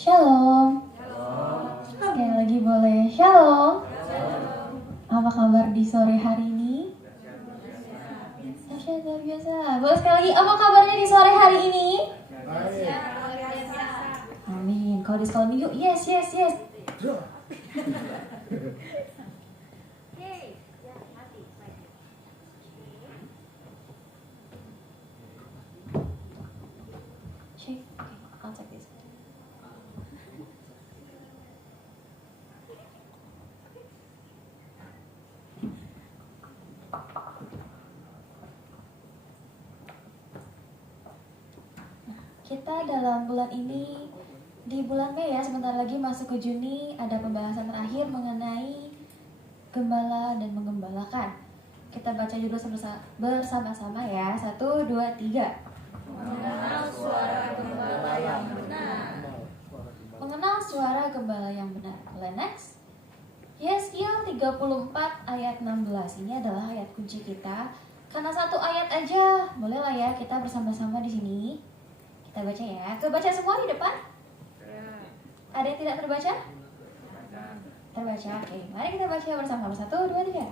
Shalom. Shalom. Sekali lagi boleh Shalom. Shalom. Apa kabar di sore hari ini? Dahsyat luar biasa. Boleh sekali lagi, apa kabarnya di sore hari ini? Amin. Kalau di sekolah minggu, yes. Check. Okay, I'll check this. Kita dalam bulan ini, di bulan Mei ya, sebentar lagi masuk ke Juni, ada pembahasan terakhir mengenai gembala dan menggembalakan. Kita baca dulu bersama-sama ya. 1, 2, 3. Mengenal suara gembala yang benar. Mengenal suara gembala yang benar. Boleh next? Yeskiel 34 ayat 16. Ini adalah ayat kunci kita. Karena satu ayat aja, bolehlah ya kita bersama-sama di sini. Kita baca ya. Kebaca semua di depan? Ada yang tidak terbaca? Terbaca. Oke, mari kita baca bersama. 1, 2, 3.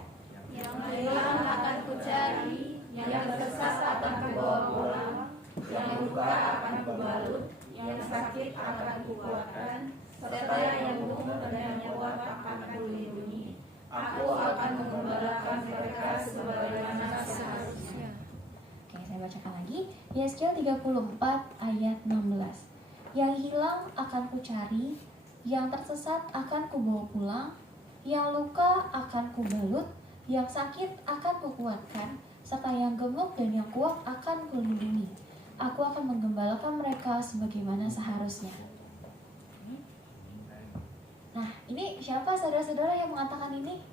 Yang hilang akan kucari, yang tersesat akan kubawa pulang, yang luka akan kubalut, yang sakit akan kukuatkan, serta yang lumpuh dan nyawa akan kulindungi. Aku akan menggembalakan mereka sebagaimana seharusnya. Oke, saya bacakan lagi. Yeskiel 34 ayat 16. Yang hilang akan kucari, yang tersesat akan kubawa pulang, yang luka akan kubalut, yang sakit akan kukuatkan, serta yang gemuk dan yang kuat akan kulindungi. Aku akan menggembalakan mereka sebagaimana seharusnya. Nah, ini siapa saudara-saudara yang mengatakan ini?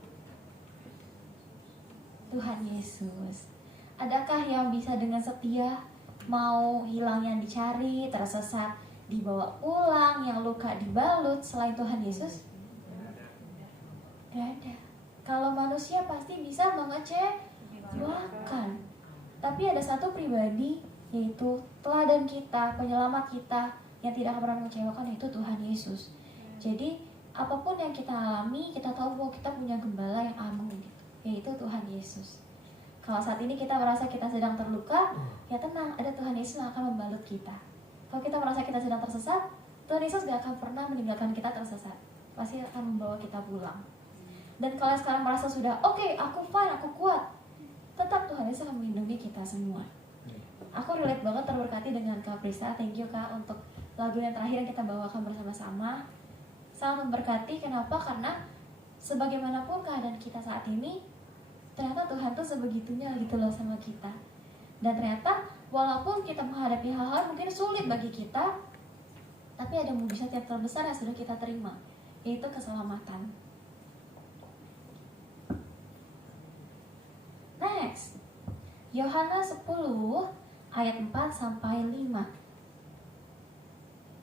Tuhan Yesus. Adakah yang bisa dengan setia mau hilang yang dicari, tersesat dibawa pulang, yang luka dibalut selain Tuhan Yesus? Gak ada. Kalau manusia pasti bisa mengecewakan. Tapi ada satu pribadi, yaitu teladan kita, penyelamat kita yang tidak pernah mengecewakan, yaitu Tuhan Yesus. Jadi apapun yang kita alami, kita tahu bahwa kita punya gembala yang agung, yaitu Tuhan Yesus. Kalau saat ini kita merasa kita sedang terluka, ya tenang, ada Tuhan Yesus yang akan membalut kita. Kalau kita merasa kita sedang tersesat, Tuhan Yesus gak akan pernah meninggalkan kita tersesat. Pasti akan membawa kita pulang. Dan kalau sekarang merasa sudah oke, aku fine, aku kuat, tetap Tuhan Yesus akan melindungi kita semua. Aku relate banget, terberkati dengan Kak Prisa. Thank you Kak untuk lagu yang terakhir yang kita bawakan bersama-sama. Sangat memberkati. Kenapa? Karena sebagaimanapun keadaan kita saat ini, ternyata Tuhan tuh sebegitunya gitu loh sama kita. Dan ternyata walaupun kita menghadapi hal-hal mungkin sulit bagi kita, tapi ada mujizat yang terbesar yang sudah kita terima, yaitu keselamatan. Next, Yohanes 10 ayat 4 sampai 5.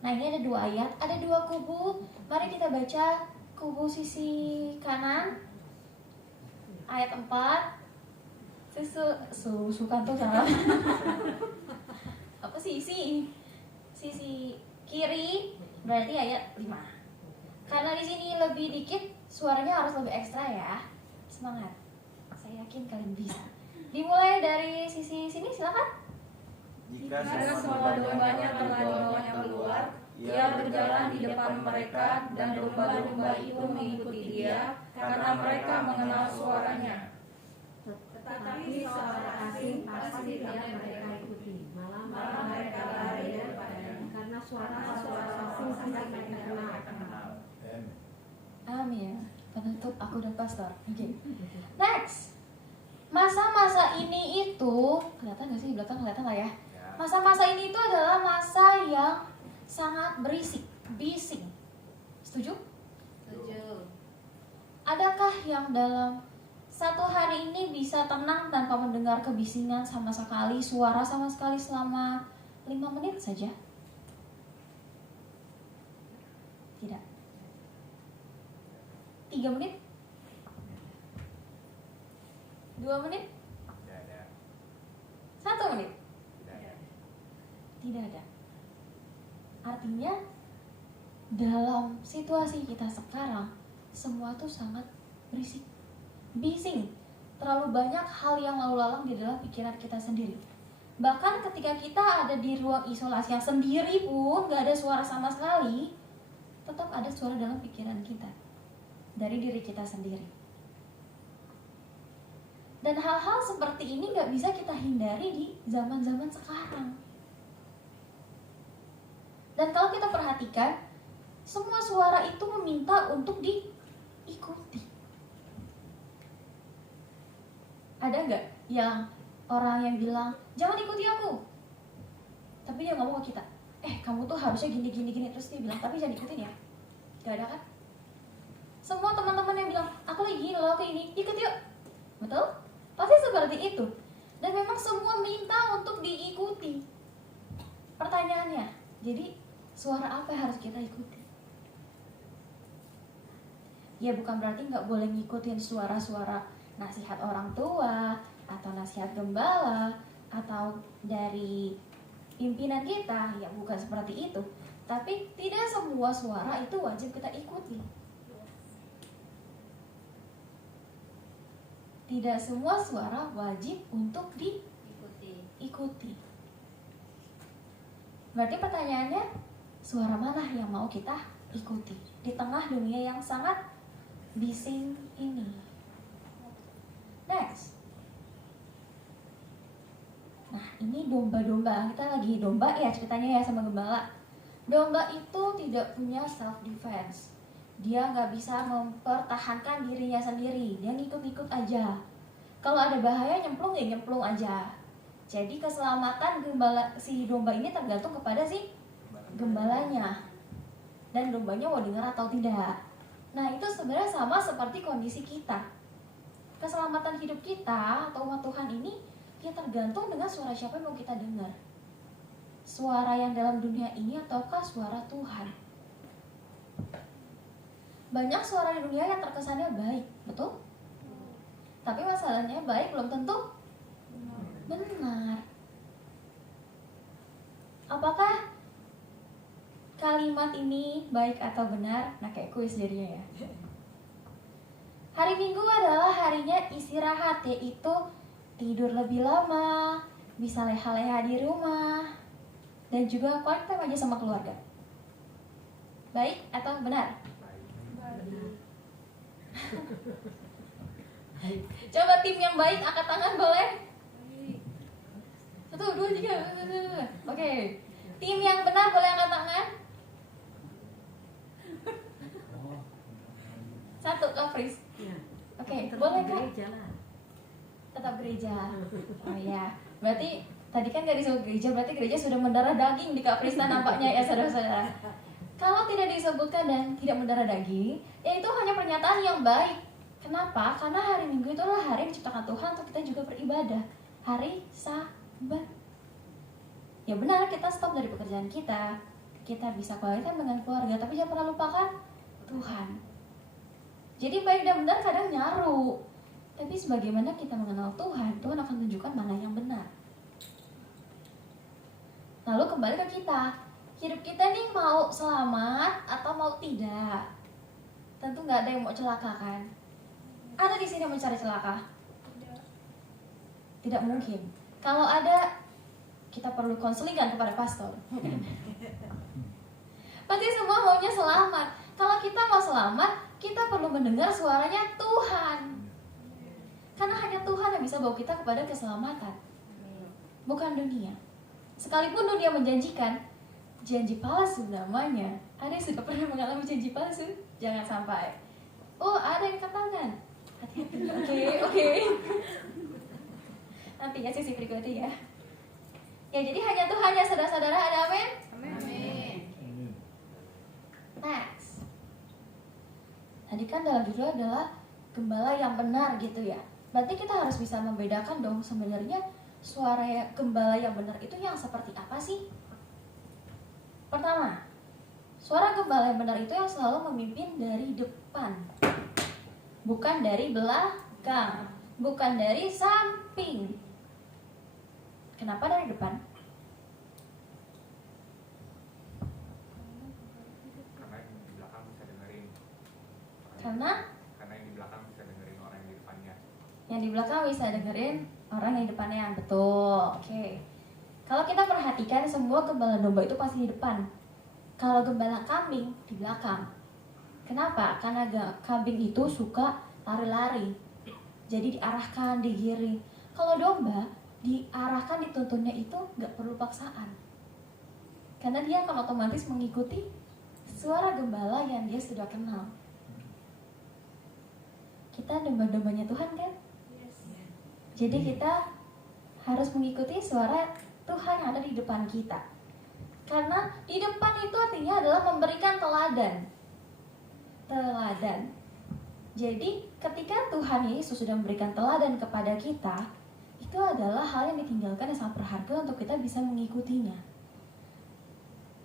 Nah, ini ada dua ayat, ada dua kubu. Mari kita baca kubu sisi kanan. Ayat 4. Suka tuh salah. Apa sisi kiri berarti ayat 5. Karena di sini lebih dikit, suaranya harus lebih ekstra ya. Semangat. Saya yakin kalian bisa. Dimulai dari sisi sini, silakan. Jika semua dombanya telah dibawanya keluar, ia berjalan di depan mereka dan domba-domba itu mengikuti dia, karena mereka mengenal suaranya. Tetapi seorang asing pasti tidak mereka ikuti, malah mereka lari daripadanya, karena suara asing sangat mereka kenal. Amin. Penutup aku dan pastor. Oke. Next. Masa-masa ini itu, kelihatan gak sih di belakang? Kelihatan lah ya. Masa-masa ini itu adalah masa yang sangat berisik, bising. Setuju? Setuju. Adakah yang dalam satu hari ini bisa tenang tanpa mendengar kebisingan sama sekali, suara sama sekali selama 5 menit saja? Tidak. 3 menit? 2 menit? 1 menit? Tidak ada. Artinya dalam situasi kita sekarang, semua tuh sangat berisik, bising. Terlalu banyak hal yang lalu lalang di dalam pikiran kita sendiri. Bahkan ketika kita ada di ruang isolasi yang sendiri pun gak ada suara sama sekali, tetap ada suara dalam pikiran kita dari diri kita sendiri. Dan hal-hal seperti ini gak bisa kita hindari di zaman-zaman sekarang. Dan kalau kita perhatikan, semua suara itu meminta untuk diikuti. Ada nggak yang orang yang bilang, jangan ikuti aku, tapi dia ngomong ke kita, kamu tuh harusnya gini, terus dia bilang, tapi jangan ikutin ya. Gak ada kan? Semua teman-teman yang bilang, aku lagi gini loh, aku ini, ikut yuk. Betul? Pasti seperti itu. Dan memang semua minta untuk diikuti. Pertanyaannya, jadi suara apa yang harus kita ikuti? Ya bukan berarti nggak boleh ngikutin suara-suara nasihat orang tua, atau nasihat gembala, atau dari pimpinan kita, ya bukan seperti itu. Tapi tidak semua suara itu wajib kita ikuti. Tidak semua suara wajib untuk diikuti. Berarti pertanyaannya, suara mana yang mau kita ikuti di tengah dunia yang sangat bising ini? Next. Nah, ini domba-domba. Kita lagi domba ya ceritanya ya sama gembala. Domba itu tidak punya self defense. Dia nggak bisa mempertahankan dirinya sendiri. Dia ngikut-ngikut aja. Kalau ada bahaya nyemplung ya nyemplung aja. Jadi keselamatan si domba ini tergantung kepada si gembalanya. Dan dombanya mau dengar atau tidak. Nah, itu sebenarnya sama seperti kondisi kita. Keselamatan hidup kita atau umat Tuhan ini ya tergantung dengan suara siapa yang mau kita dengar. Suara yang dalam dunia ini ataukah suara Tuhan? Banyak suara di dunia yang terkesannya baik, betul? Tapi masalahnya baik belum tentu benar. Apakah kalimat ini baik atau benar? Nah, kayak kuis jadinya ya. Hari Minggu adalah harinya istirahat, yaitu tidur lebih lama, bisa leha-leha di rumah, dan juga quality time aja sama keluarga. Baik atau benar? Coba tim yang baik angkat tangan boleh? 1, 2, 3. Oke. Tim yang benar boleh angkat tangan? 1, Kapris. Oke, boleh kan? Tetap gereja. Oh ya, berarti tadi kan gak disebut gereja, berarti gereja sudah mendarah daging di Kaprista nampaknya ya saudara-saudara. Kalau tidak disebutkan dan tidak mendarah daging, ya itu hanya pernyataan yang baik. Kenapa? Karena hari Minggu itu adalah hari yang diciptakan Tuhan untuk kita juga beribadah. Hari Sabat. Ya benar, kita stop dari pekerjaan kita. Kita bisa quality time dengan keluarga, tapi jangan pernah lupakan Tuhan. Jadi baik dan benar kadang nyaru. Tapi sebagaimana kita mengenal Tuhan, Tuhan akan tunjukkan mana yang benar. Lalu kembali ke kita. Hidup kita nih mau selamat atau mau tidak? Tentu nggak ada yang mau celaka kan? Ada di sini yang mencari celaka? Tidak mungkin. Kalau ada, kita perlu konselingan kepada pastor. Pasti semua maunya selamat. Kalau kita mau selamat, kita perlu mendengar suaranya Tuhan. Karena hanya Tuhan yang bisa bawa kita kepada keselamatan, bukan dunia. Sekalipun dunia menjanjikan janji palsu namanya. Ada yang sudah pernah mengalami janji palsu? Jangan sampai. Oh, ada yang katakan. Hati-hati. Oke. Nanti ya sesi berikutnya ya. Ya, jadi hanya Tuhan ya saudara-saudara. Ada amin? Amin. Next. Tadi kan dalam judul adalah gembala yang benar gitu ya. Berarti kita harus bisa membedakan dong sebenarnya suara gembala yang benar itu yang seperti apa sih? Pertama, suara gembala yang benar itu yang selalu memimpin dari depan, bukan dari belakang, bukan dari samping. Kenapa dari depan? Karena Karena yang di belakang bisa dengerin orang yang di depannya. Yang di belakang bisa dengerin orang yang di depannya. Betul. Oke. Kalau kita perhatikan, semua gembala domba itu pasti di depan. Kalau gembala kambing di belakang. Kenapa? Karena kambing itu suka lari-lari. Jadi diarahkan, digiring. Kalau domba diarahkan, dituntunnya itu nggak perlu paksaan. Karena dia akan otomatis mengikuti suara gembala yang dia sudah kenal. Kita domba-dombanya Tuhan kan? Jadi kita harus mengikuti suara Tuhan yang ada di depan kita. Karena di depan itu artinya adalah memberikan teladan. Teladan. Jadi ketika Tuhan Yesus sudah memberikan teladan kepada kita, itu adalah hal yang ditinggalkan yang sangat berharga untuk kita bisa mengikutinya.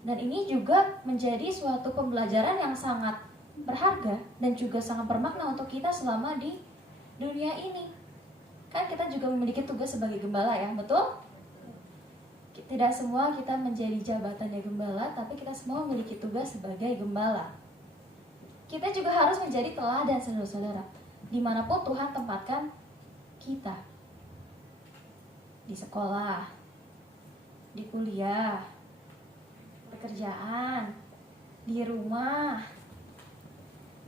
Dan ini juga menjadi suatu pembelajaran yang sangat berharga dan juga sangat bermakna untuk kita selama di dunia ini. Kan kita juga memiliki tugas sebagai gembala ya, betul? Tidak semua kita menjadi jabatannya gembala, tapi kita semua memiliki tugas sebagai gembala. Kita juga harus menjadi teladan, saudara-saudara, dimanapun Tuhan tempatkan kita. Di sekolah, di kuliah, pekerjaan, di rumah.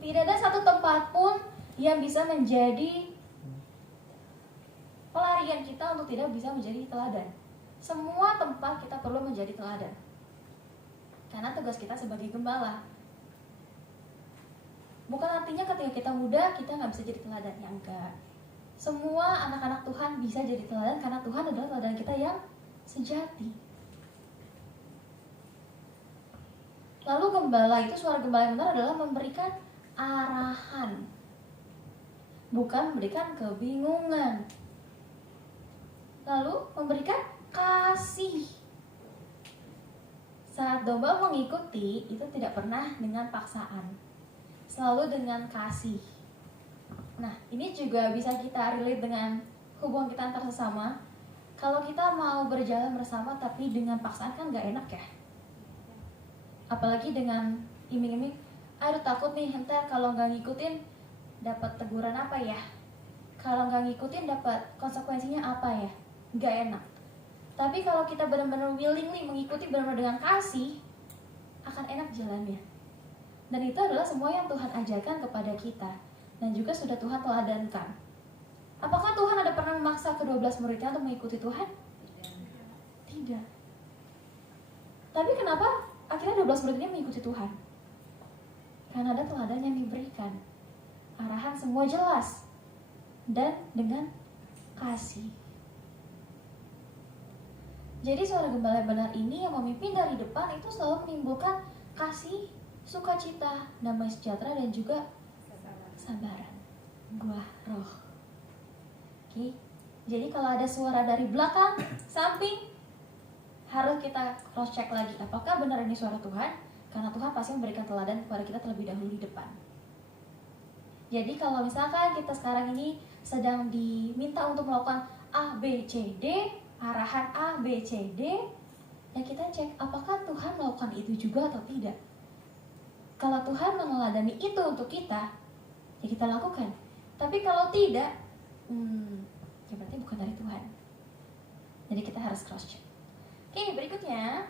Tidak ada satu tempat pun yang bisa menjadi pelarian kita untuk tidak bisa menjadi teladan. Semua tempat kita perlu menjadi teladan. Karena tugas kita sebagai gembala. Bukan artinya ketika kita muda kita nggak bisa jadi teladan, yang enggak. Semua anak-anak Tuhan bisa jadi teladan karena Tuhan adalah teladan kita yang sejati. Lalu gembala itu, suara gembala yang benar adalah memberikan arahan, bukan memberikan kebingungan. Lalu memberikan kasih. Saat domba mengikuti itu tidak pernah dengan paksaan, selalu dengan kasih. Nah, ini juga bisa kita relate dengan hubungan kita antar sesama. Kalau kita mau berjalan bersama tapi dengan paksaan kan gak enak ya. Apalagi dengan iming-iming, aduh takut nih ntar kalau nggak ngikutin dapat teguran apa ya, kalau nggak ngikutin dapat konsekuensinya apa ya, nggak enak. Tapi kalau kita benar-benar willingly mengikuti benar-benar dengan kasih, akan enak jalannya. Dan itu adalah semua yang Tuhan ajarkan kepada kita dan juga sudah Tuhan teladankan. Apakah Tuhan ada pernah memaksa ke-12 muridnya untuk mengikuti Tuhan? Tidak. Tapi kenapa akhirnya 12 murid ini mengikuti Tuhan? Karena ada teladan yang diberikan. Arahan semua jelas. Dan dengan kasih. Jadi suara gembala yang benar ini yang memimpin dari depan itu selalu menimbulkan kasih, sukacita, damai sejahtera dan juga kesabaran. Buah roh. Oke. Jadi kalau ada suara dari belakang, samping, harus kita cross check lagi, apakah benar ini suara Tuhan? Karena Tuhan pasti memberikan teladan kepada kita terlebih dahulu di depan. Jadi kalau misalkan kita sekarang ini sedang diminta untuk melakukan A, B, C, D, arahan A, B, C, D, ya kita cek apakah Tuhan melakukan itu juga atau tidak. Kalau Tuhan meneladani itu untuk kita, ya kita lakukan. Tapi kalau tidak, ya berarti bukan dari Tuhan. Jadi kita harus cross check. Oke, berikutnya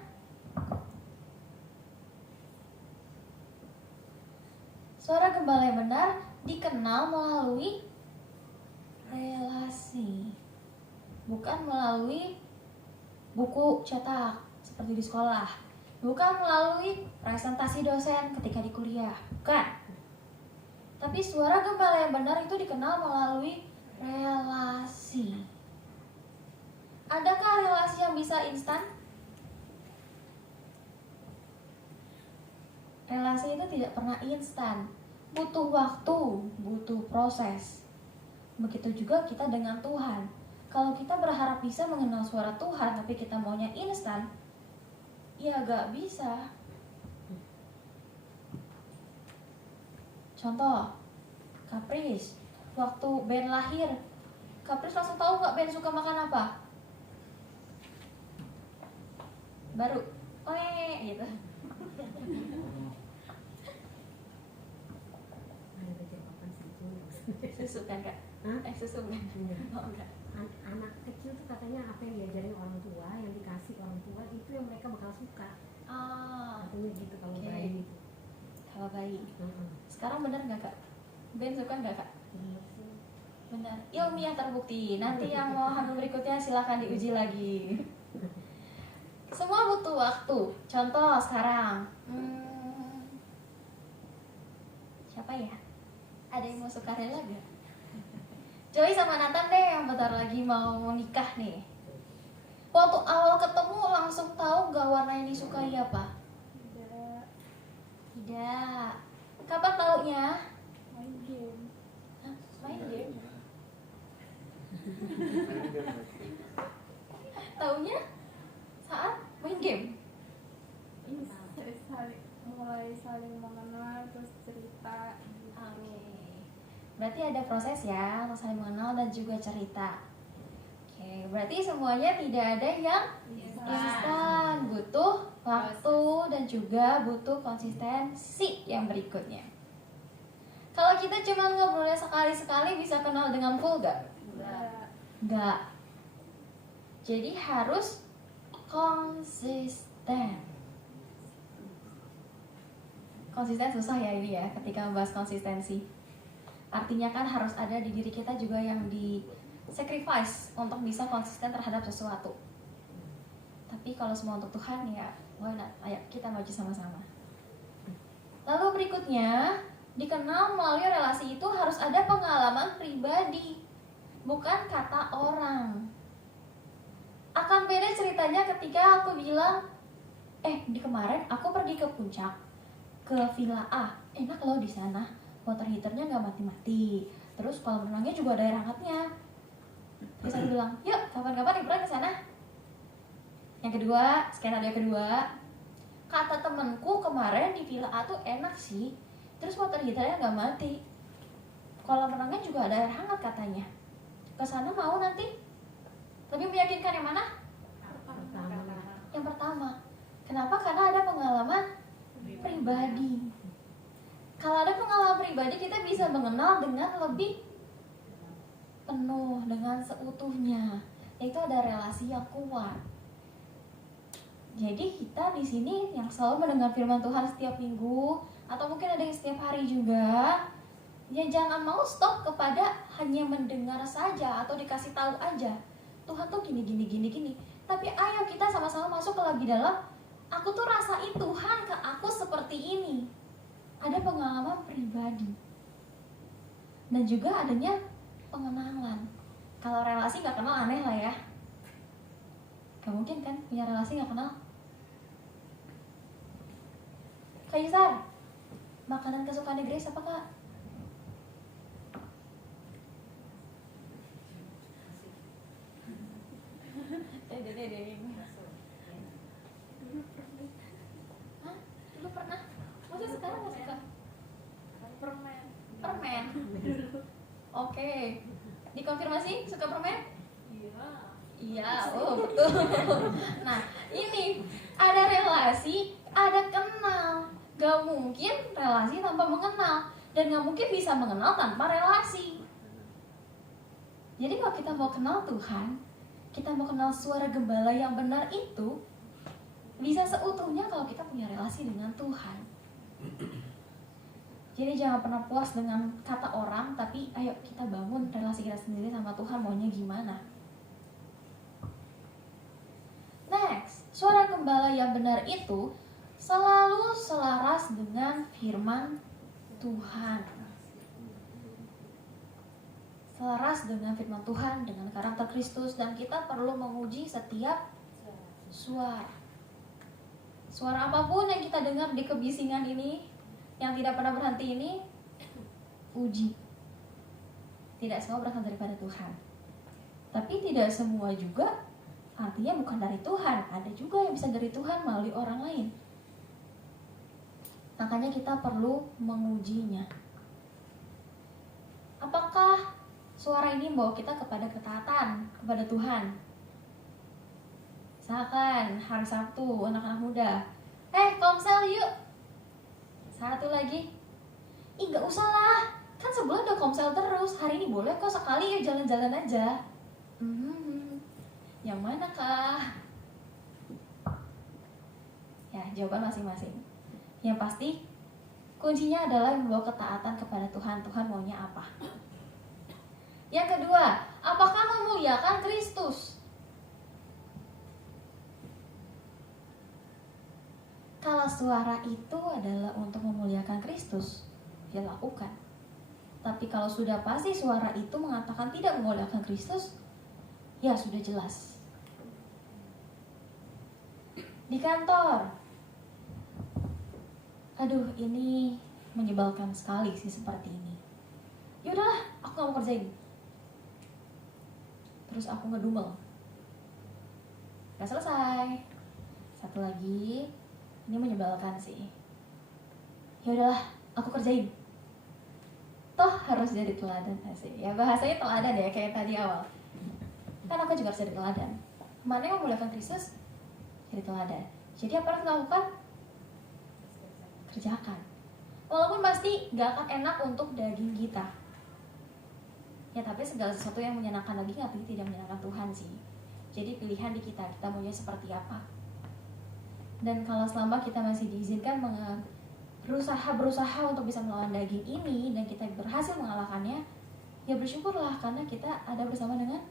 suara gembala yang benar dikenal melalui relasi, bukan melalui buku cetak seperti di sekolah, bukan melalui presentasi dosen ketika di kuliah, bukan. Tapi suara gembala yang benar itu dikenal melalui relasi. Adakah relasi yang bisa instan? Relasi itu tidak pernah instan. Butuh waktu, butuh proses. Begitu juga kita dengan Tuhan. Kalau kita berharap bisa mengenal suara Tuhan, tapi kita maunya instan, ya gak bisa. Contoh, Kapris. Waktu Ben lahir, Kapris langsung tahu gak Ben suka makan apa? Baru, gitu. susu kan kak? Hah? Susu kan? Iya. Oh enggak. Anak kecil tuh katanya apa yang diajarin orang tua, yang dikasih orang tua itu yang mereka bakal suka. Katanya gitu kalau Oke. bayi itu. Kalau bayi. Heeh. Sekarang benar nggak kak? Ben suka nggak kak? Bener sih. Benar. Ilmiah terbukti. Nanti yang mau hamil berikutnya silahkan diuji lagi. Semua butuh waktu. Contoh sekarang. Siapa ya? Ada yang mau sukarela gak? Joy sama Nathan deh yang bentar lagi mau nikah nih. Waktu awal ketemu langsung tahu gak warna yang disukai apa? Tidak. Kapan taunya? Main game. Hah? Main game? Taunya saat main game? Mulai saling mengenal terus cerita. Oke. Berarti ada proses ya untuk saling mengenal dan juga cerita. Oke, berarti semuanya tidak ada yang instan, butuh waktu dan juga butuh konsistensi yang berikutnya. Kalau kita cuma ngobrolnya sekali-sekali bisa kenal dengan full gak? Enggak. Jadi harus konsisten. Konsisten susah ya ini ya ketika membahas konsistensi. Artinya kan harus ada di diri kita juga yang di sacrifice untuk bisa konsisten terhadap sesuatu. Tapi kalau semua untuk Tuhan ya, why not? Ayo kita maju sama-sama. Lalu berikutnya, dikenal melalui relasi itu harus ada pengalaman pribadi, bukan kata orang. Akan beda ceritanya ketika aku bilang, di kemarin aku pergi ke puncak, ke Villa A, enak loh di sana, water heaternya nggak mati-mati, terus kolam renangnya juga ada air hangatnya. Terus aku bilang, yuk kapan-kapan liburan ke sana. Yang kedua, skenario kedua, kata temenku kemarin di Villa A tuh enak sih, terus water heaternya nggak mati, kolam renangnya juga ada air hangat katanya. Ke sana mau nanti? Lebih meyakinkan yang mana? Yang pertama. Kenapa? Karena ada pengalaman pribadi. Kalau ada pengalaman pribadi, kita bisa mengenal dengan lebih penuh, dengan seutuhnya. Itu ada relasi yang kuat. Jadi kita di sini yang selalu mendengar firman Tuhan setiap minggu, atau mungkin ada yang setiap hari juga, ya jangan mau stop kepada hanya mendengar saja atau dikasih tahu aja. Tuhan tuh gini. Tapi ayo kita sama-sama masuk ke lebih dalam. Aku tuh rasain Tuhan ke aku seperti ini. Ada pengalaman pribadi. Dan juga adanya pengenalan. Kalau relasi gak kenal aneh lah ya. Gak mungkin kan punya relasi gak kenal. Kak Yusar, makanan kesukaan Grace apa kak? Hah? Dulu pernah? Masa sekarang gak suka? Permen? Oke. Dikonfirmasi suka permen? Iya, oh betul. Nah, ini ada relasi, ada kenal. Gak mungkin relasi tanpa mengenal. Dan gak mungkin bisa mengenal tanpa relasi. Jadi kalau kita mau kenal Tuhan, kita mau kenal suara gembala yang benar itu, bisa seutuhnya kalau kita punya relasi dengan Tuhan. Jadi jangan pernah puas dengan kata orang, tapi ayo kita bangun relasi kita sendiri sama Tuhan maunya gimana. Next, suara gembala yang benar itu selalu selaras dengan firman Tuhan. Selaras dengan firman Tuhan, dengan karakter Kristus, dan kita perlu menguji setiap suara. Suara apapun yang kita dengar di kebisingan ini, yang tidak pernah berhenti ini, uji. Tidak semua berasal daripada Tuhan. Tapi tidak semua juga artinya bukan dari Tuhan. Ada juga yang bisa dari Tuhan melalui orang lain. Makanya kita perlu mengujinya. Apakah suara ini membawa kita kepada ketaatan kepada Tuhan? Misalkan hari Sabtu anak-anak muda, komsel yuk. Satu lagi, gak usah lah, Kan sebulan udah komsel terus, hari ini boleh kok sekali ya jalan-jalan aja. Yang mana kah? Ya, jawaban masing-masing. Yang pasti kuncinya adalah membawa ketaatan kepada Tuhan. Tuhan maunya apa? Yang kedua, apakah memuliakan Kristus? Kalau suara itu adalah untuk memuliakan Kristus, ya lakukan. Tapi kalau sudah pasti suara itu mengatakan tidak memuliakan Kristus, ya sudah jelas. Di kantor, aduh ini menyebalkan sekali sih seperti ini. Yaudahlah, aku gak mau kerjain. Terus aku ngedumel, gak selesai. Satu lagi, ini menyebalkan sih. Yaudahlah, aku kerjain. Toh harus jadi teladan sih. Ya bahasanya teladan ya, kayak tadi awal. Kan aku juga harus jadi teladan. Mana yang memuliakan Kristus? Jadi teladan. Jadi apa yang dilakukan? Kerjakan. Walaupun pasti gak akan enak untuk daging kita. Ya tapi segala sesuatu yang menyenangkan daging artinya tidak menyenangkan Tuhan sih. Jadi pilihan di kita maunya seperti apa. Dan kalau selama kita masih diizinkan berusaha untuk bisa melawan daging ini dan kita berhasil mengalahkannya, ya bersyukurlah karena kita ada bersama dengan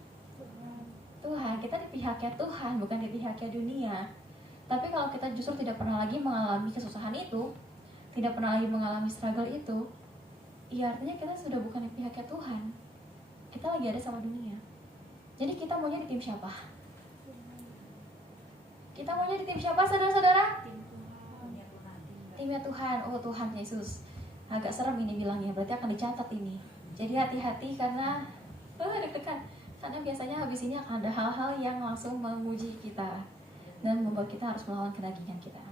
Tuhan. Kita di pihaknya Tuhan, bukan di pihaknya dunia. Tapi kalau kita justru tidak pernah lagi mengalami kesusahan itu, tidak pernah lagi mengalami struggle itu, ya artinya kita sudah bukan di pihaknya Tuhan. Kita lagi ada sama dunia. Jadi kita maunya di tim siapa? Kita maunya di tim siapa, saudara-saudara? Timnya Tuhan. Oh, Tuhan Yesus. Agak serem ini bilangnya, berarti akan dicatat ini. Jadi hati-hati karena deg-degan. Karena biasanya habis ini akan ada hal-hal yang langsung menguji kita dan membuat kita harus melawan kedagingan kita.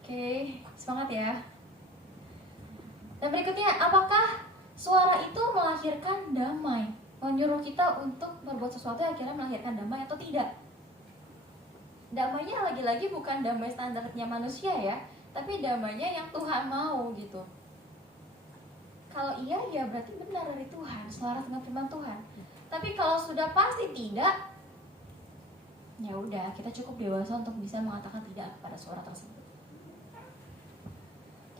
Oke, semangat ya. Dan berikutnya, apakah suara itu melahirkan damai? Menyuruh kita untuk berbuat sesuatu yang akhirnya melahirkan damai atau tidak? Damainya lagi-lagi bukan damai standarnya manusia ya, tapi damainya yang Tuhan mau gitu. Kalau iya, ya berarti benar dari Tuhan, selaras dengan firman Tuhan. Tapi kalau sudah pasti tidak, ya udah, kita cukup dewasa untuk bisa mengatakan tidak kepada suara tersebut.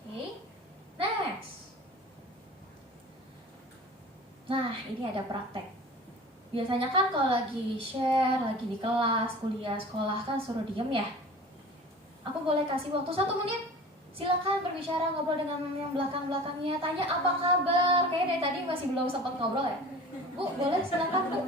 Oke, next. Nah, ini ada praktek. Biasanya kan kalau lagi share, lagi di kelas, kuliah, sekolah kan suruh diem ya. Aku boleh kasih waktu 1 menit. Silakan berbicara, ngobrol dengan yang belakang-belakangnya. Tanya apa kabar. Kayaknya dari tadi masih belum sempat ngobrol ya. Bu, boleh silakan Bu.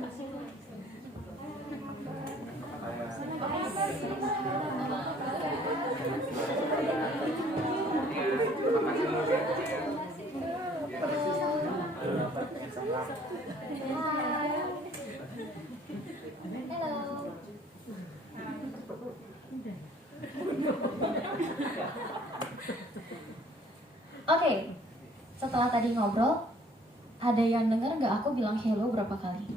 Halo. Oke, setelah tadi ngobrol, ada yang dengar nggak aku bilang hello berapa kali?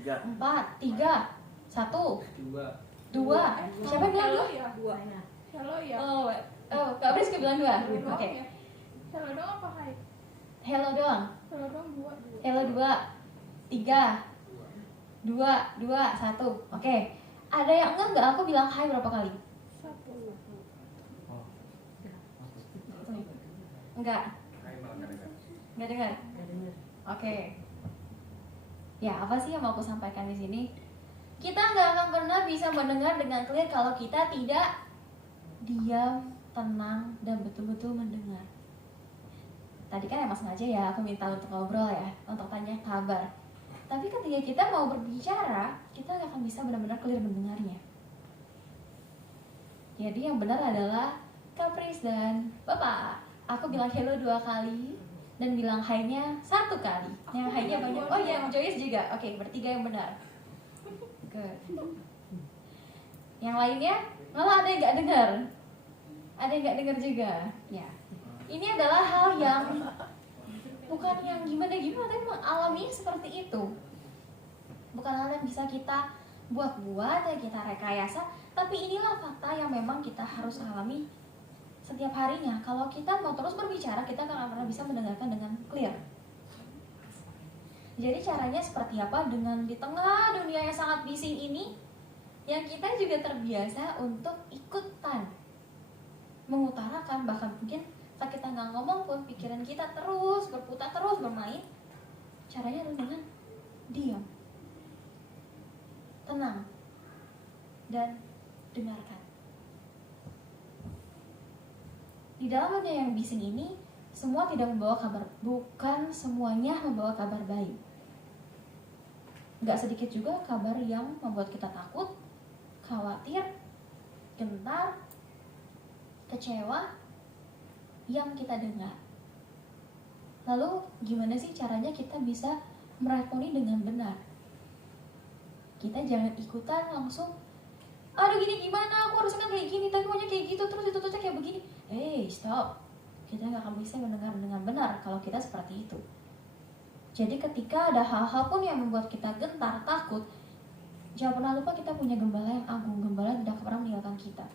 4, 3, 1, 2. Siapa yang bilang 2? Halo ya. Oh, Kak Briska bilang 2. Oke. Halo dong apa hai? Hello doang. Halo dong 2. Hello 2, 3, 2, 1. Oke. Ada yang enggak aku bilang hai berapa kali? 1. Enggak. Enggak dengar. Oke. Ya, apa sih yang mau aku sampaikan di sini? Kita nggak akan pernah bisa mendengar dengan clear kalau kita tidak diam, tenang, dan betul-betul mendengar. Tadi kan emang sengaja ya aku minta untuk ngobrol ya, untuk tanya kabar. Tapi ketika kita mau berbicara, kita nggak akan bisa benar-benar clear mendengarnya. Jadi yang benar adalah Kapris dan Bapak. Aku bilang hello 2 kali dan bilang hi-nya 1 kali. Yang hi-nya banyak. Oh iya, yang Joyce juga. Oke, bertiga yang benar. Good. Yang lainnya malah ada yang nggak dengar. Ada yang nggak dengar juga. Ya. Ini adalah hal yang bukan yang gimana-gimana, tapi mengalami seperti itu. Bukan hal yang bisa kita buat-buat, yang kita rekayasa, tapi inilah fakta yang memang kita harus alami setiap harinya, kalau kita mau terus berbicara, kita nggak akan pernah bisa mendengarkan dengan clear. Jadi caranya seperti apa? Dengan di tengah dunia yang sangat bising ini, yang kita juga terbiasa untuk ikutan mengutarakan, bahkan mungkin saat kita nggak ngomong pun pikiran kita terus berputar, terus bermain. Caranya adalah dengan diam, tenang, dan dengarkan. Di dalam dunia yang bising ini, semua tidak membawa kabar, bukan semuanya membawa kabar baik. Gak sedikit juga kabar yang membuat kita takut, khawatir, gentar, kecewa yang kita dengar. Lalu gimana sih caranya kita bisa meresponi dengan benar? Kita jangan ikutan langsung, aduh gini gimana, aku harusnya kan kayak gini, tapi maunya kayak gitu, terus ditutusnya kayak begini. Stop. Kita gak akan bisa mendengar dengan benar kalau kita seperti itu. Jadi ketika ada hal-hal pun yang membuat kita gentar, takut, jangan pernah lupa kita punya gembala yang agung, gembala yang tidak pernah meninggalkan kita.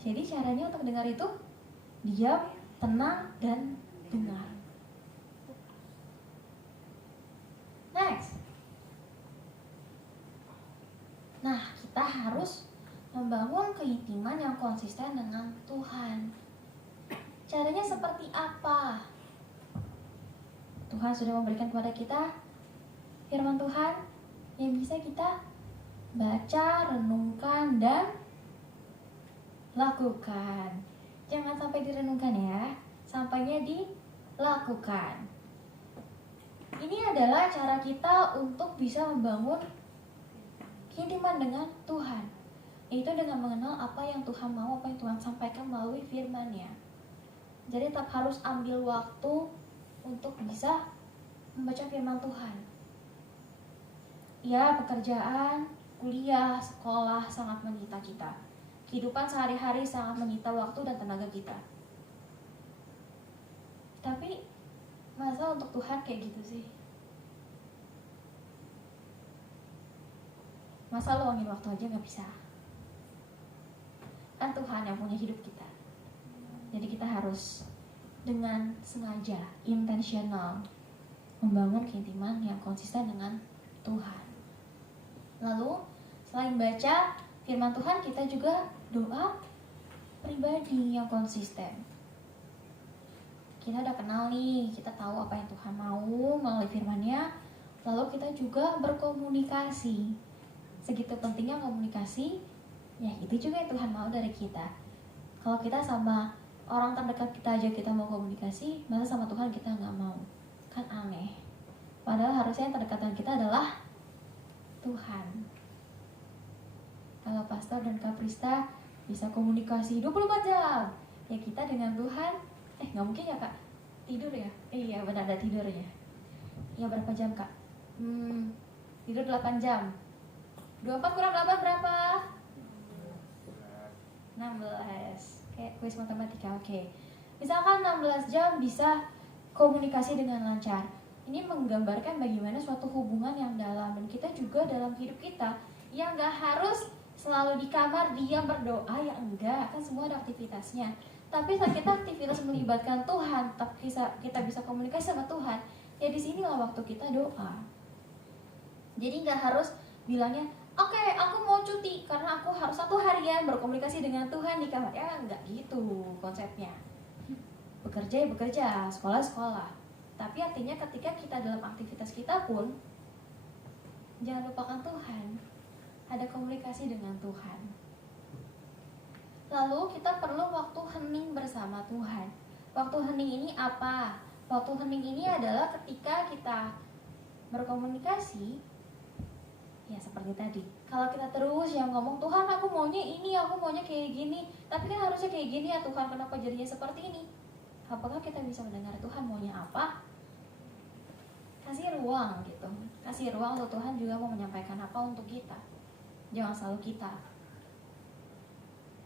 Jadi caranya untuk dengar itu, diam, tenang, dan dengar. Next. Nah, kita harus membangun keintiman yang konsisten dengan Tuhan. Caranya seperti apa? Tuhan sudah memberikan kepada kita firman Tuhan yang bisa kita baca, renungkan, dan lakukan. Jangan sampai direnungkan ya, sampainya dilakukan. Ini adalah cara kita untuk bisa membangun keintiman dengan Tuhan, yaitu dengan mengenal apa yang Tuhan mau, apa yang Tuhan sampaikan melalui firman-Nya. Jadi tetap harus ambil waktu untuk bisa membaca firman Tuhan. Ya, pekerjaan, kuliah, sekolah sangat menyita kita. Kehidupan sehari-hari sangat menyita waktu dan tenaga kita. Tapi masa untuk Tuhan kayak gitu sih? Masa luangin waktu aja gak bisa? Kan Tuhan yang punya hidup kita. Jadi kita harus dengan sengaja, intentional, membangun keintiman yang konsisten dengan Tuhan. Lalu selain baca firman Tuhan, kita juga doa pribadi yang konsisten. Kita udah kenal nih, kita tahu apa yang Tuhan mau melalui firman-Nya. Lalu kita juga berkomunikasi. Segitu pentingnya komunikasi, ya itu juga yang Tuhan mau dari kita. Kalau kita sama orang terdekat kita aja kita mau komunikasi, masa sama Tuhan kita nggak mau? Kan aneh. Padahal harusnya yang terdekat dengan kita adalah Tuhan. Kalau pastor dan kaprista bisa komunikasi 24 jam, ya kita dengan Tuhan, nggak mungkin ya kak? Tidur ya? Iya benar, ada tidurnya. Ya berapa jam kak? Tidur 8 jam. 24 kurang 8 berapa? 16. Kayak kuis matematika, oke. Misalkan 16 jam bisa komunikasi dengan lancar. Ini menggambarkan bagaimana suatu hubungan yang dalam. Dan kita juga dalam hidup kita, yang gak harus selalu di kamar diam berdoa, ya enggak. Kan semua ada aktivitasnya. Tapi saat kita aktivitas melibatkan Tuhan, kita bisa komunikasi sama Tuhan, ya disinilah waktu kita doa. Jadi gak harus bilangnya, oke, aku mau cuti karena aku harus 1 harian berkomunikasi dengan Tuhan di kamar. Ya enggak gitu konsepnya. Bekerja ya bekerja, sekolah sekolah. Tapi artinya ketika kita dalam aktivitas kita pun, jangan lupakan Tuhan. Ada komunikasi dengan Tuhan. Lalu kita perlu waktu hening bersama Tuhan. Waktu hening ini apa? Waktu hening ini adalah ketika kita berkomunikasi, ya seperti tadi. Kalau kita terus yang ngomong, Tuhan aku maunya ini, aku maunya kayak gini, tapi kan harusnya kayak gini ya Tuhan, kenapa jadinya seperti ini? Apakah kita bisa mendengar Tuhan maunya apa? Kasih ruang gitu. Kasih ruang untuk Tuhan juga mau menyampaikan apa untuk kita. Jangan selalu kita.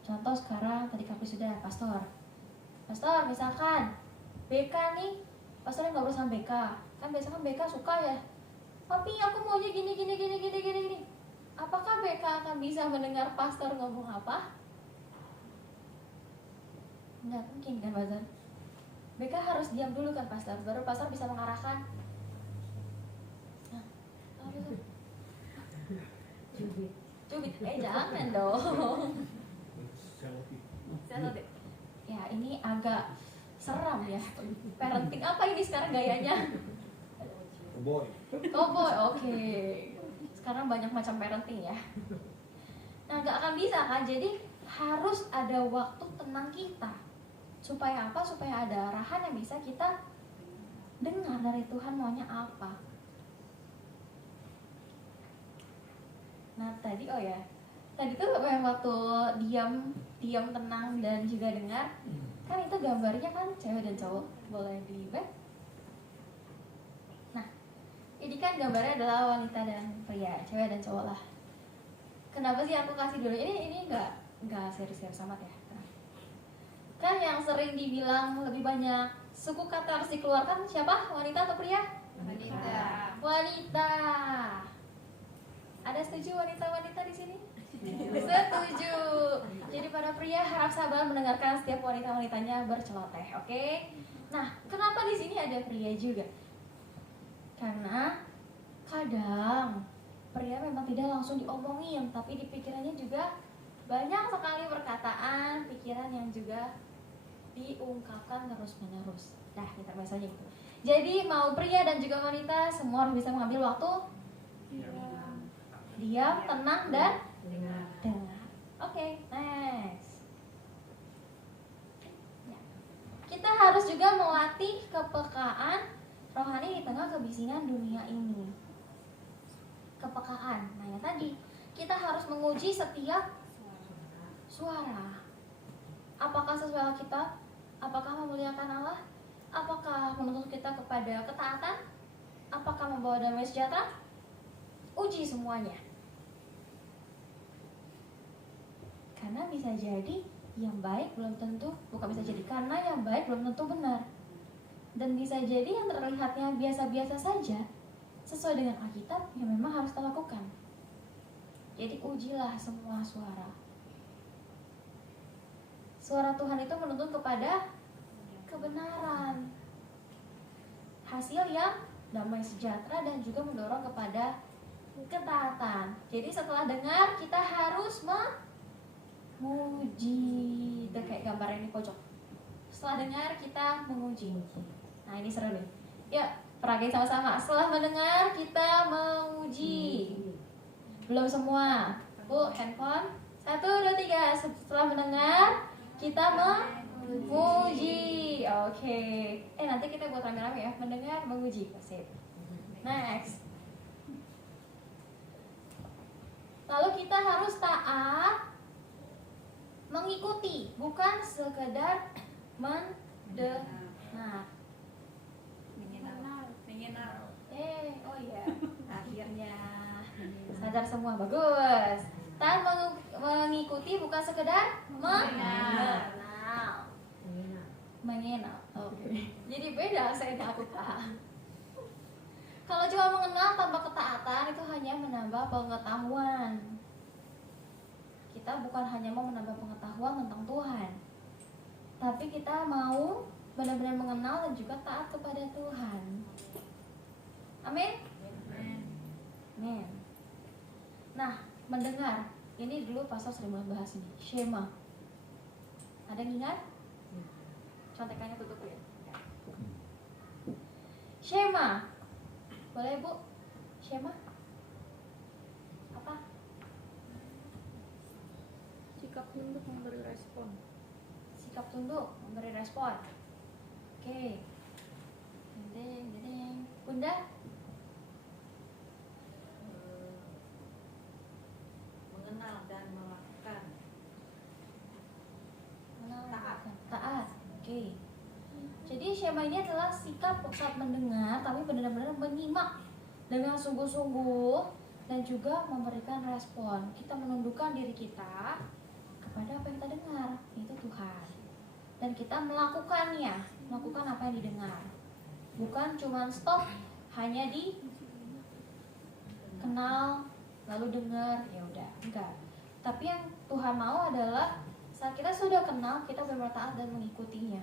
Contoh sekarang tadi kami sudah pastor misalkan BK nih, pastornya ngobrol sama BK. Kan biasanya BK suka ya, tapi aku maunya gini. Apakah BK akan bisa mendengar pastor ngomong apa? Nggak mungkin kan pastor? BK harus diam dulu kan pastor, baru pastor bisa mengarahkan. Nah, apa tuh? Cubit, jangan dong. Selotip. Ya ini agak seram ya. Parenting apa ini sekarang gayanya? Boy. Cowboy, oke. Sekarang banyak macam parenting ya. Nah, nggak akan bisa kan? Jadi harus ada waktu tenang kita. Supaya apa? Supaya ada arahan yang bisa kita dengar dari Tuhan maunya apa. Nah, tadi tadi tuh yang waktu diam tenang dan juga dengar, kan itu gambarnya kan cewek dan cowok. Boleh di-back? Nah, ini kan gambarnya adalah wanita dan pria, cewek dan cowok lah. Kenapa sih aku kasih dulu? Ini nggak serius-serius amat ya. Kan yang sering dibilang lebih banyak suku kata harus dikeluarkan siapa? Wanita atau pria? Wanita. Ada setuju wanita-wanita di sini? Setuju. Jadi para pria harap sabar mendengarkan setiap wanita-wanitanya berceloteh, oke? Nah, kenapa di sini ada pria juga? Karena kadang pria memang tidak langsung diomongin, tapi di pikirannya juga banyak sekali perkataan, pikiran yang juga diungkapkan terus-menerus. Nah, intermezzonya gitu. Jadi mau pria dan juga wanita semua harus bisa mengambil waktu diam, tenang, dan dengar. Oke, next. Ya. Kita harus juga melatih kepekaan rohani di tengah kebisingan dunia ini. Kepekaan. Nah, ya tadi kita harus menguji setiap suara. Apakah sesuai kita? Apakah memuliakan Allah? Apakah menuntut kita kepada ketaatan? Apakah membawa damai sejahtera? Uji semuanya. Karena bisa jadi yang baik belum tentu, bukan bisa jadi, karena yang baik belum tentu benar. Dan bisa jadi yang terlihatnya biasa-biasa saja sesuai dengan Alkitab yang memang harus kita lakukan. Jadi ujilah semua suara. Suara Tuhan itu menuntun kepada kebenaran, hasil yang damai sejahtera dan juga mendorong kepada ketaatan. Jadi setelah dengar kita harus menguji. Itu kayak gambar ini pojok. Setelah dengar kita menguji. Nah, ini seru nih. Yuk, peragain sama-sama. Setelah mendengar kita menguji. Belum semua. Bu, handphone. 1, 2, 3. Setelah mendengar kita menguji. Oke. Nanti kita buat rame-rame ya. Mendengar, menguji. Sip. Next. Lalu kita harus taat, mengikuti, bukan sekedar mendengar. Mengenal. Oh iya, akhirnya sadar semua, bagus. Taat mengikuti bukan sekedar mengenal. Oke. Jadi beda saya dan aku paham. Kalau cuma mengenal tanpa ketaatan itu hanya menambah pengetahuan. Kita bukan hanya mau menambah pengetahuan tentang Tuhan, tapi kita mau benar-benar mengenal dan juga taat kepada Tuhan. Amin. Amin. Nah, mendengar. Ini dulu pastor sering bahas ini. Shema. Ada yang ingat? Contekannya tutup ya. Shema. Boleh Bu? Shema? Apa? Sikap tunduk memberi respon. Sikap tunduk memberi respon. Oke. Deng. Bunda? Mengenal dan melakukan. Taat. Oke. Jadi Shema ini adalah sikap saat mendengar, tapi benar-benar menyimak dengan sungguh-sungguh dan juga memberikan respon. Kita menundukkan diri kita kepada apa yang kita dengar, yaitu Tuhan. Dan kita melakukannya, melakukan apa yang didengar. Bukan cuma stop hanya di kenal lalu dengar, ya udah, enggak. Tapi yang Tuhan mau adalah Saat kita sudah kenal, kita benar-benar taat dan mengikutinya.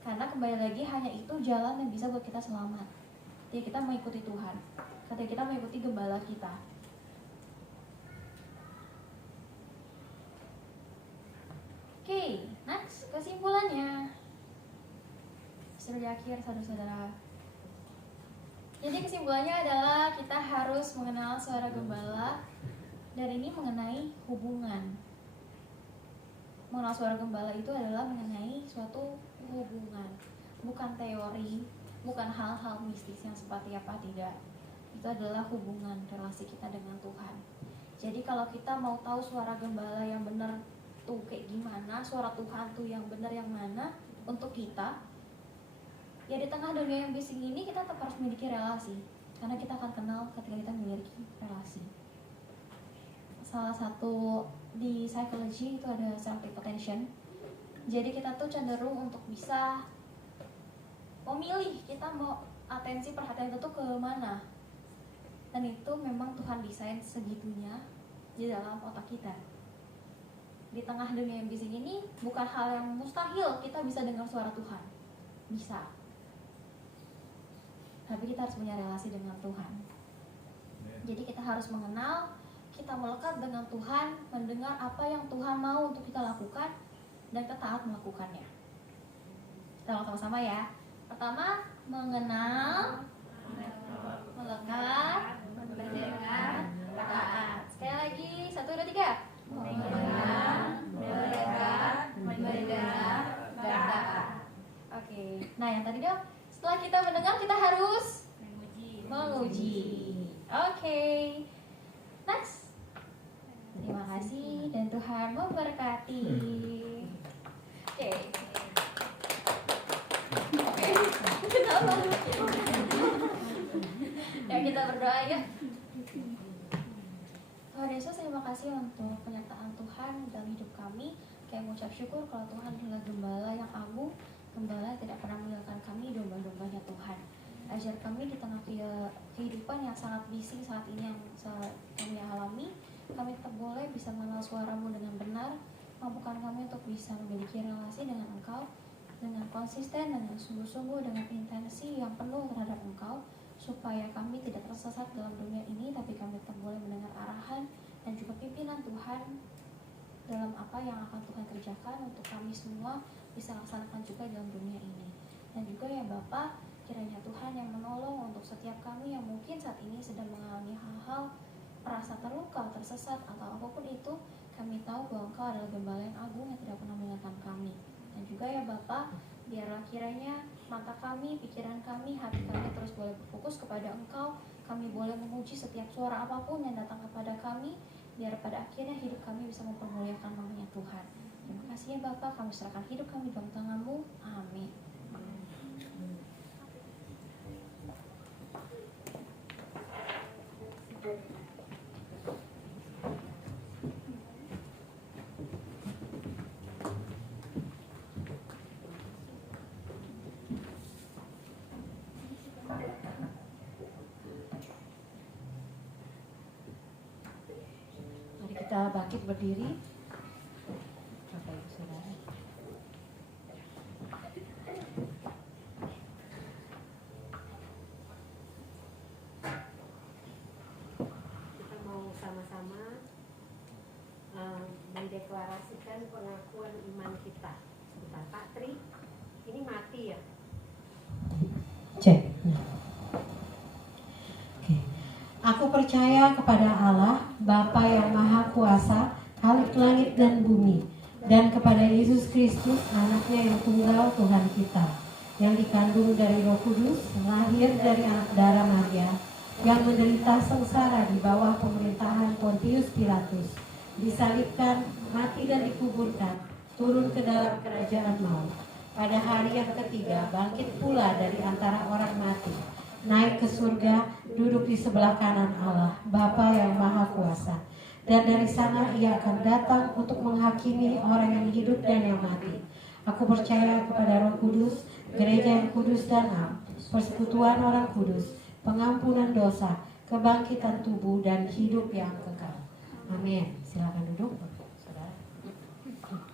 Karena kembali lagi hanya itu jalan yang bisa buat kita selamat. Jadi kita mengikuti Tuhan. Ketika kita mengikuti gembala kita. Oke, next kesimpulannya. Sudah di akhir, saudara-saudara. Jadi kesimpulannya adalah kita harus mengenal suara gembala. Dan ini mengenai hubungan. Mengenal suara gembala itu adalah mengenai suatu hubungan, bukan teori, bukan hal-hal mistis yang seperti apa, tidak. Itu adalah hubungan relasi kita dengan Tuhan. Jadi kalau kita mau tahu suara gembala yang benar tuh kayak gimana, suara Tuhan tuh yang benar yang mana untuk kita, ya di tengah dunia yang bising ini kita tetap harus memiliki relasi, karena kita akan kenal ketika kita memiliki relasi. Salah satu di psychology itu ada selective attention. Jadi kita tuh cenderung untuk bisa memilih kita mau atensi perhatian itu tuh ke mana. Dan itu memang Tuhan desain segitunya di dalam otak kita. Di tengah dunia yang bising ini bukan hal yang mustahil kita bisa dengar suara Tuhan. Bisa. Tapi kita harus punya relasi dengan Tuhan. Jadi kita harus mengenal, kita melekat dengan Tuhan, mendengar apa yang Tuhan mau untuk kita lakukan, dan kita taat melakukannya. Kita ulang sama-sama ya. Pertama, mengenal, melekat, mendengar, taat. Sekali lagi, 1, 2, 3. Mengenal, melekat, mendengar, taat. Oke. Nah yang tadi dong, setelah kita mendengar kita harus menguji. Oke. Next. Terima kasih dan Tuhan memberkati. Oke. Kenapa? Ya kita berdoa ya. Tuhan Yesus, terima kasih untuk penyertaan Tuhan dalam hidup kami. Kayak mengucap syukur kalau Tuhan adalah gembala yang agung, gembala yang tidak pernah meninggalkan kami, domba-dombanya Tuhan. Ajar kami di tengah kehidupan yang sangat bising saat ini yang kami alami, kami tetap boleh bisa mengenal suaramu dengan benar. Mampukan kami untuk bisa memiliki relasi dengan Engkau dengan konsisten, dengan sungguh-sungguh, dengan intensi yang penuh terhadap Engkau, supaya kami tidak tersesat dalam dunia ini, tapi kami tetap boleh mendengar arahan dan juga pimpinan Tuhan dalam apa yang akan Tuhan kerjakan untuk kami semua bisa laksanakan juga dalam dunia ini. Dan juga ya Bapa, kiranya Tuhan yang menolong untuk setiap kami yang mungkin saat ini sedang mengalami hal-hal merasa terluka, tersesat, atau apapun itu, kami tahu bahwa Engkau adalah gembala yang agung yang tidak pernah meninggalkan kami. Dan juga ya Bapa, biarlah kiranya mata kami, pikiran kami, hati kami terus boleh berfokus kepada Engkau. Kami boleh memuji setiap suara apapun yang datang kepada kami, biar pada akhirnya hidup kami bisa mempermuliakan nama-Nya Tuhan. Terima kasih ya Bapa, kami serahkan hidup kami dalam tangan-Mu. Amin. Kita bangkit berdiri. Bapak Ibu Saudara. Kita mau sama-sama mendeklarasikan pengakuan iman kita. Sebentar, Pak Tri, ini mati ya? Cek. Oke. Aku percaya kepada Allah, Bapa yang Maha Kuasa, Khalik langit dan bumi, dan kepada Yesus Kristus, Anaknya yang tunggal Tuhan kita, yang dikandung dari Roh Kudus, lahir dari anak darah Maria, yang menderita sengsara di bawah pemerintahan Pontius Pilatus, disalibkan, mati dan dikuburkan, turun ke dalam kerajaan maut. Pada hari yang ketiga, bangkit pula dari antara orang mati, naik ke surga, duduk di sebelah kanan Allah, Bapa yang Maha Kuasa. Dan dari sana Ia akan datang untuk menghakimi orang yang hidup dan yang mati. Aku percaya kepada Roh Kudus, gereja yang kudus dan am, persekutuan orang kudus, pengampunan dosa, kebangkitan tubuh dan hidup yang kekal. Amin. Silakan duduk.